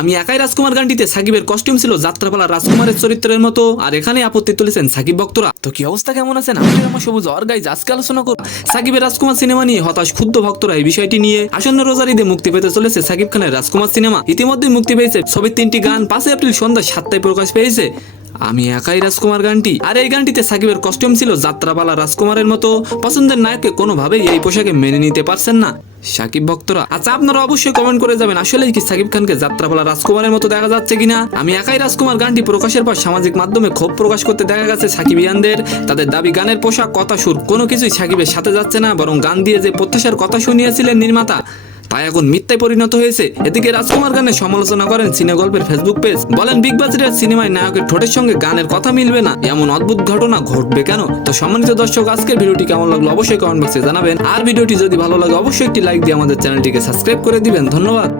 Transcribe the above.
আমি একাই রাজকুমার গানটিতে সাকিবের কস্টিউম ছিল যাত্রাপালা রাজকুমারের চরিত্রের মতো, আর এখানে আপত্তি তুলেছেন সাকিব ভক্তরা। তো কি অবস্থা, কেমন আছেন? আমি আমার সবুজ আর গাইজ আজকে আলোচনা করব সাকিবের রাজকুমার সিনেমা নিয়ে। হতাশ ক্ষুব্ধ ভক্তরা এই বিষয়টি নিয়ে। আসন্ন রোজার ঈদে মুক্তি পেতে চলেছে সাকিব খানের রাজকুমার সিনেমা। ইতিমধ্যেই মুক্তি পেয়েছে ছবির 3টি গান। 5 এপ্রিল সন্ধ্যা 7টায় প্রকাশ পেয়েছে আমি একাই রাজকুমার গানটি। আর এই গানটিতে সাকিবের কস্টিউম ছিল যাত্রাপালা রাজকুমারের মতো। পছন্দের নায়ককে কোনোভাবেই এই পোশাকে মেনে নিতে পারছেন না সাকিব ভক্তরা। আচ্ছা, আপনারা অবশ্যই কমেন্ট করে যাবেন আসলেই কি সাকিব খানকে যাত্রাপালা রাজকুমারের মতো দেখা যাচ্ছে কিনা। আমি একাই রাজকুমার গানটি প্রকাশের পর সামাজিক মাধ্যমে ক্ষোভ প্রকাশ করতে দেখা গেছে সাকিবিয়ানদের। তাদের দাবি গানের পোশাক, কথা, সুর কোনো কিছুই সাকিবের সাথে যাচ্ছে না, বরং গান দিয়ে যে প্রত্যাশার কথা শুনিয়েছিলেন নির্মাতা তা এখন মিথ্যায় পরিণত হয়েছে। এদিকে রাজকুমার গানের সমালোচনা করেন সিনেগল্পের ফেসবুক পেজ। বলেন বিগ বাজেটের সিনেমায় নায়কের ঠোঁটের সঙ্গে গানের কথা মিলবে না, এমন অদ্ভুত ঘটনা ঘটবে কেন? তো সম্মানিত দর্শক, আজকের ভিডিওটি কেমন লাগলো অবশ্যই কমেন্ট বক্সে জানাবেন। আর ভিডিওটি যদি ভালো লাগে অবশ্যই একটি লাইক দিয়ে আমাদের চ্যানেলটিকে সাবস্ক্রাইব করে দিবেন। ধন্যবাদ।